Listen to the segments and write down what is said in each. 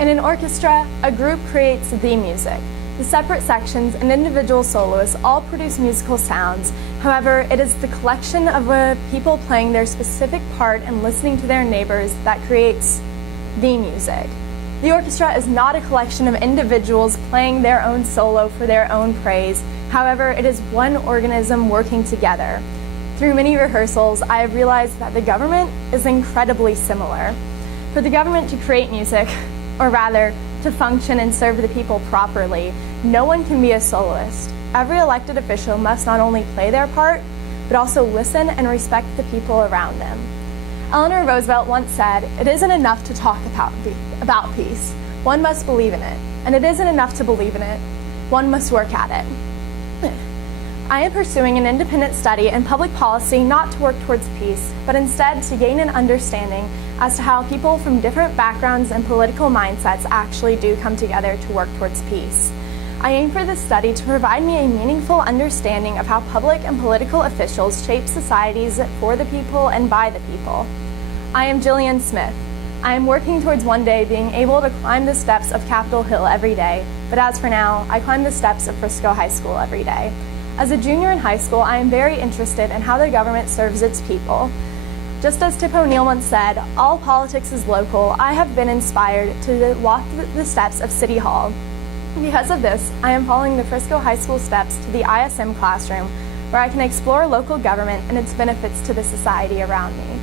In an orchestra, a group creates the music. The separate sections and individual soloists all produce musical sounds. However, it is the collection of people playing their specific part and listening to their neighbors that creates the music. The orchestra is not a collection of individuals playing their own solo for their own praise. However, it is one organism working together. Through many rehearsals, I have realized that the government is incredibly similar. For the government to create music, or rather, to function and serve the people properly, no one can be a soloist. Every elected official must not only play their part, but also listen and respect the people around them. Eleanor Roosevelt once said, "It isn't enough to talk about peace. One must believe in it. And it isn't enough to believe in it. One must work at it." I am pursuing an independent study in public policy not to work towards peace, but instead to gain an understanding as to how people from different backgrounds and political mindsets actually do come together to work towards peace. I aim for this study to provide me a meaningful understanding of how public and political officials shape societies for the people and by the people. I am Jillian Smith. I am working towards one day being able to climb the steps of Capitol Hill every day, but as for now, I climb the steps of Frisco High School every day. As a junior in high school, I am very interested in how the government serves its people. Just as Tip O'Neill once said, "All politics is local," I have been inspired to walk the steps of City Hall. Because of this, I am following the Frisco High School steps to the ISM classroom, where I can explore local government and its benefits to the society around me.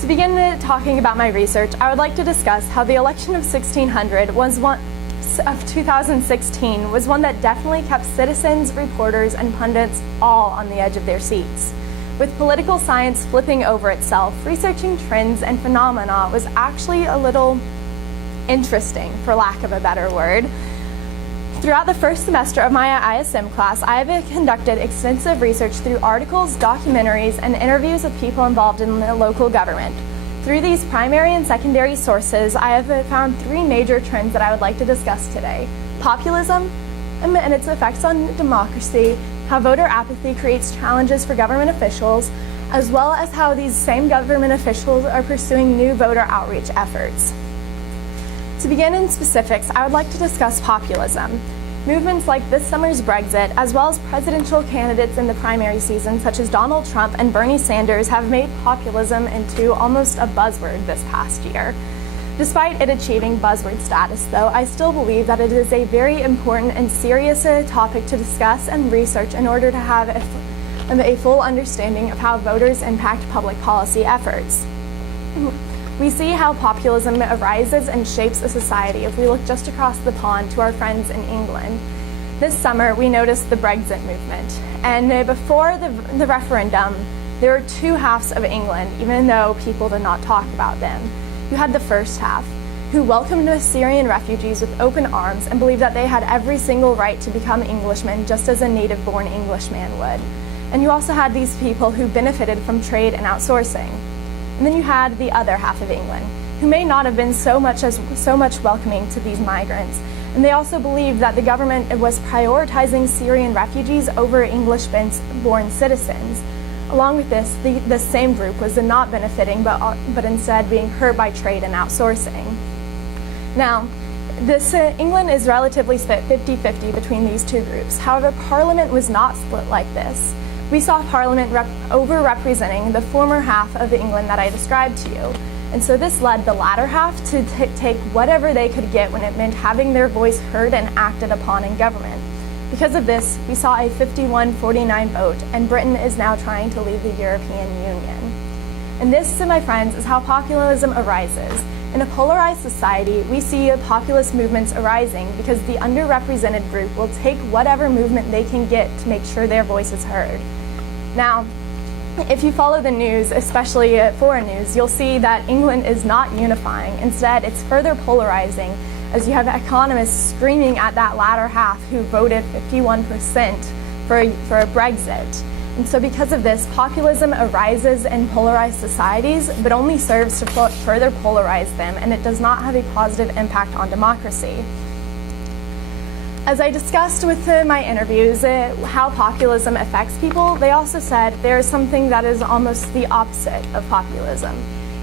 To begin talking about my research, I would like to discuss how the election of 2016 was one that definitely kept citizens, reporters, and pundits all on the edge of their seats. With political science flipping over itself, researching trends and phenomena was actually a little interesting, for lack of a better word. Throughout the first semester of my ISM class, I have conducted extensive research through articles, documentaries, and interviews with people involved in the local government. Through these primary and secondary sources, I have found three major trends that I would like to discuss today: populism and its effects on democracy, how voter apathy creates challenges for government officials, as well as how these same government officials are pursuing new voter outreach efforts. To begin in specifics, I would like to discuss populism. Movements like this summer's Brexit, as well as presidential candidates in the primary season, such as Donald Trump and Bernie Sanders, have made populism into almost a buzzword this past year. Despite it achieving buzzword status, though, I still believe that it is a very important and serious topic to discuss and research in order to have a full understanding of how voters impact public policy efforts. We see how populism arises and shapes a society if we look just across the pond to our friends in England. This summer, we noticed the Brexit movement, and before the referendum, there were two halves of England, even though people did not talk about them. You had the first half, who welcomed the Syrian refugees with open arms and believed that they had every single right to become Englishmen, just as a native-born Englishman would. And you also had these people who benefited from trade and outsourcing. And then you had the other half of England, who may not have been so much welcoming to these migrants. And they also believed that the government was prioritizing Syrian refugees over English-born citizens. Along with this, the same group was not benefiting, but instead being hurt by trade and outsourcing. Now, England is relatively split 50-50 between these two groups. However, Parliament was not split like this. We saw Parliament over-representing the former half of England that I described to you. And so this led the latter half to take whatever they could get when it meant having their voice heard and acted upon in government. Because of this, we saw a 51-49 vote, and Britain is now trying to leave the European Union. And this, my friends, is how populism arises. In a polarized society, we see populist movements arising because the underrepresented group will take whatever movement they can get to make sure their voice is heard. Now, if you follow the news, especially foreign news, you'll see that England is not unifying. Instead, it's further polarizing, as you have economists screaming at that latter half who voted 51% for Brexit. And so because of this, populism arises in polarized societies, but only serves to further polarize them, and it does not have a positive impact on democracy. As I discussed with my interviews how populism affects people, they also said there is something that is almost the opposite of populism.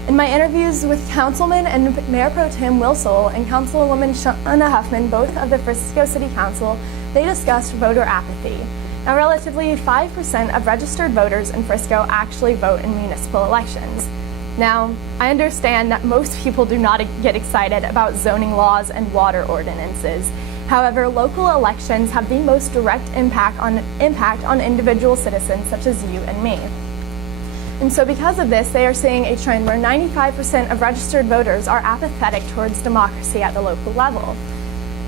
In my interviews with Councilman and Mayor Pro Tem Wilsall and Councilwoman Shauna Huffman, both of the Frisco City Council, they discussed voter apathy. Now, relatively 5% of registered voters in Frisco actually vote in municipal elections. Now, I understand that most people do not get excited about zoning laws and water ordinances. However, local elections have the most direct impact on individual citizens such as you and me. And so because of this, they are seeing a trend where 95% of registered voters are apathetic towards democracy at the local level.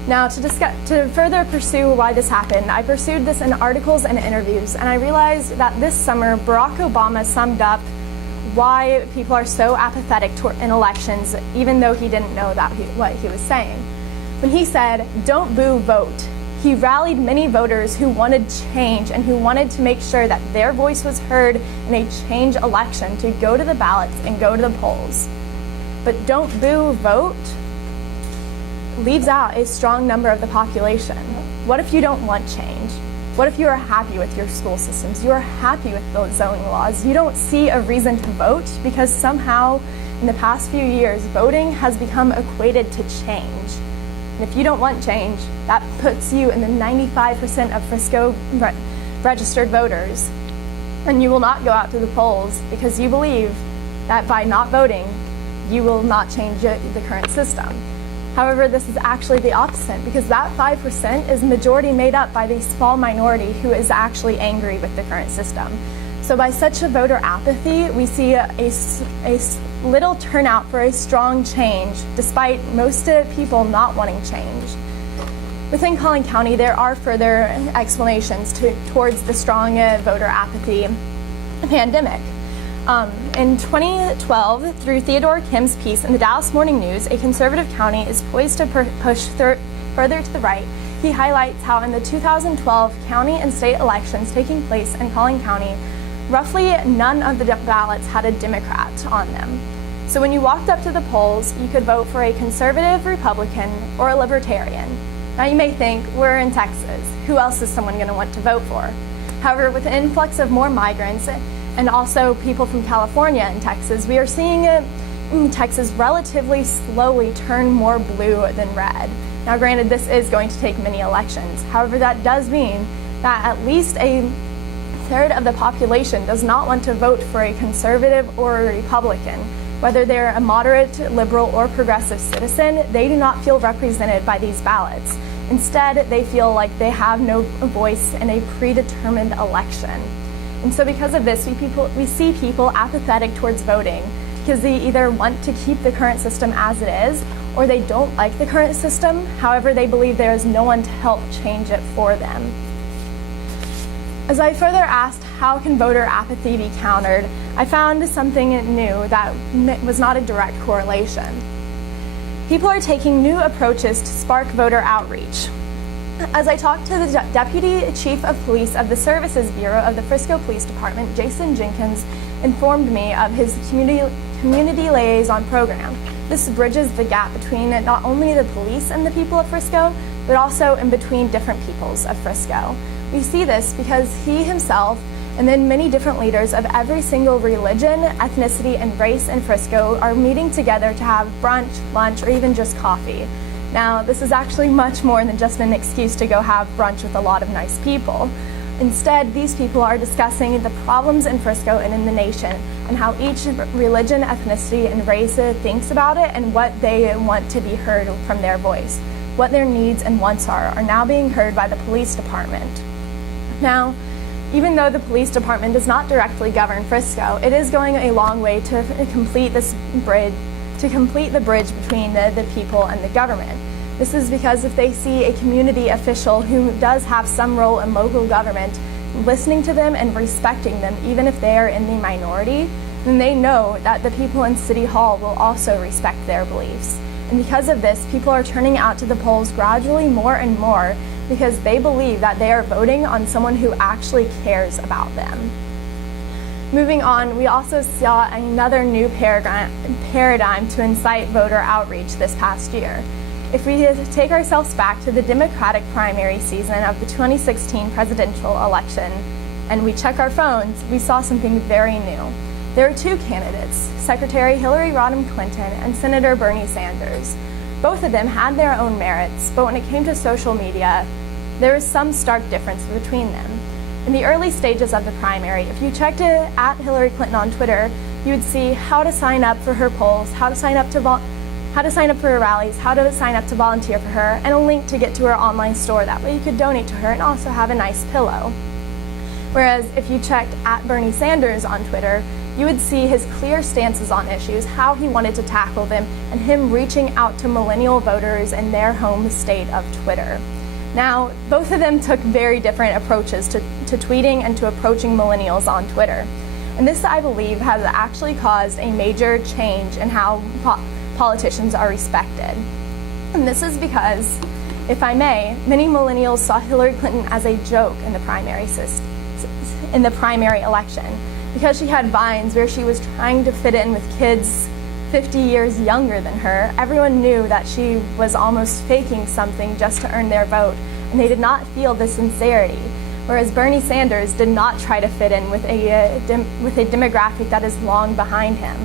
Now, to further pursue why this happened, I pursued this in articles and interviews, and I realized that this summer, Barack Obama summed up why people are so apathetic in elections, even though he didn't know what he was saying. When he said, "Don't boo, vote," he rallied many voters who wanted change and who wanted to make sure that their voice was heard in a change election to go to the ballots and go to the polls. But "don't boo, vote" leaves out a strong number of the population. What if you don't want change? What if you are happy with your school systems? You are happy with those zoning laws. You don't see a reason to vote because somehow in the past few years, voting has become equated to change. And if you don't want change, that puts you in the 95% of Frisco registered voters. And you will not go out to the polls because you believe that by not voting, you will not change the current system. However, this is actually the opposite because that 5% is majority made up by the small minority who is actually angry with the current system. So by such a voter apathy, we see a little turnout for a strong change, despite most people not wanting change. Within Collin County, there are further explanations towards the strong voter apathy pandemic. In 2012, through Theodore Kim's piece in the Dallas Morning News, A Conservative County is Poised to Push Further to the Right, he highlights how in the 2012 county and state elections taking place in Collin County, roughly none of the ballots had a Democrat on them. So when you walked up to the polls, you could vote for a conservative Republican or a libertarian. Now you may think, we're in Texas. Who else is someone going to want to vote for? However, with the influx of more migrants and also people from California and Texas, we are seeing Texas relatively slowly turn more blue than red. Now granted, this is going to take many elections. However, that does mean that at least a third of the population does not want to vote for a conservative or a Republican. Whether they're a moderate, liberal, or progressive citizen, they do not feel represented by these ballots. Instead, they feel like they have no voice in a predetermined election. And so because of this, we see people apathetic towards voting because they either want to keep the current system as it is or they don't like the current system. However, they believe there is no one to help change it for them. As I further asked how can voter apathy be countered, I found something new that was not a direct correlation. People are taking new approaches to spark voter outreach. As I talked to the Deputy Chief of Police of the Services Bureau of the Frisco Police Department, Jason Jenkins informed me of his community liaison program. This bridges the gap between not only the police and the people of Frisco, but also in between different peoples of Frisco. We see this because he himself and then many different leaders of every single religion, ethnicity, and race in Frisco are meeting together to have brunch, lunch, or even just coffee. Now, this is actually much more than just an excuse to go have brunch with a lot of nice people. Instead, these people are discussing the problems in Frisco and in the nation and how each religion, ethnicity, and race thinks about it and what they want to be heard from their voice. What their needs and wants are now being heard by the police department. Now, even though the police department does not directly govern Frisco, it is going a long way to complete the bridge between the people and the government. This is because if they see a community official who does have some role in local government, listening to them and respecting them, even if they are in the minority, then they know that the people in City Hall will also respect their beliefs. And because of this, people are turning out to the polls gradually more and more because they believe that they are voting on someone who actually cares about them. Moving on, we also saw another new paradigm to incite voter outreach this past year. If we take ourselves back to the Democratic primary season of the 2016 presidential election and we check our phones, we saw something very new. There were two candidates, Secretary Hillary Rodham Clinton and Senator Bernie Sanders. Both of them had their own merits, but when it came to social media, there was some stark difference between them. In the early stages of the primary, if you checked at Hillary Clinton on Twitter, you would see how to sign up for her polls, how to sign up for her rallies, how to sign up to volunteer for her, and a link to get to her online store. That way you could donate to her and also have a nice pillow. Whereas if you checked at Bernie Sanders on Twitter, you would see his clear stances on issues, how he wanted to tackle them, and him reaching out to millennial voters in their home state of Twitter. Now, both of them took very different approaches to tweeting and to approaching millennials on Twitter. And this, I believe, has actually caused a major change in how politicians are respected. And this is because, if I may, many millennials saw Hillary Clinton as a joke in the primary election, because she had vines where she was trying to fit in with kids 50 years younger than her. Everyone knew that she was almost faking something just to earn their vote, and they did not feel the sincerity. Whereas Bernie Sanders did not try to fit in with a demographic that is long behind him.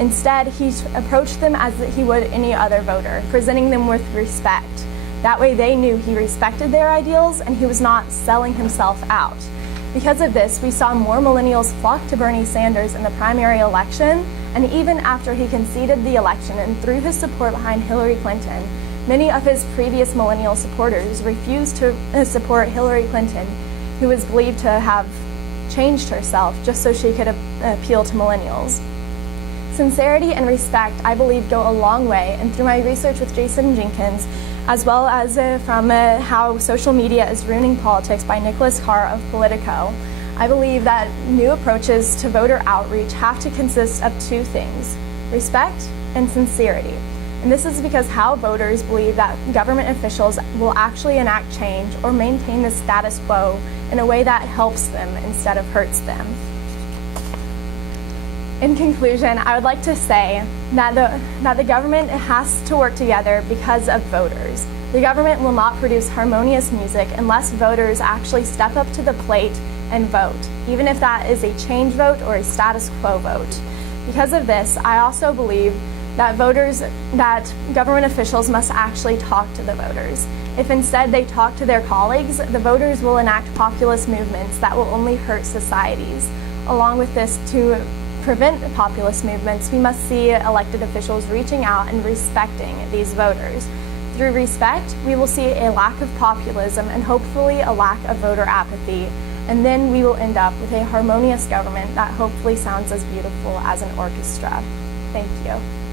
Instead, he approached them as he would any other voter, presenting them with respect. That way they knew he respected their ideals and he was not selling himself out. Because of this, we saw more millennials flock to Bernie Sanders in the primary election, and even after he conceded the election and threw his support behind Hillary Clinton, many of his previous millennial supporters refused to support Hillary Clinton, who was believed to have changed herself just so she could appeal to millennials. Sincerity and respect, I believe, go a long way, and through my research with Jason Jenkins, as well as from How Social Media is Ruining Politics by Nicholas Carr of Politico, I believe that new approaches to voter outreach have to consist of two things: respect and sincerity. And this is because how voters believe that government officials will actually enact change or maintain the status quo in a way that helps them instead of hurts them. In conclusion, I would like to say that the government has to work together because of voters. The government will not produce harmonious music unless voters actually step up to the plate and vote, even if that is a change vote or a status quo vote. Because of this, I also believe that government officials must actually talk to the voters. If instead they talk to their colleagues, the voters will enact populist movements that will only hurt societies. Along with this, to prevent populist movements, we must see elected officials reaching out and respecting these voters. Through respect, we will see a lack of populism and hopefully a lack of voter apathy, and then we will end up with a harmonious government that hopefully sounds as beautiful as an orchestra. Thank you.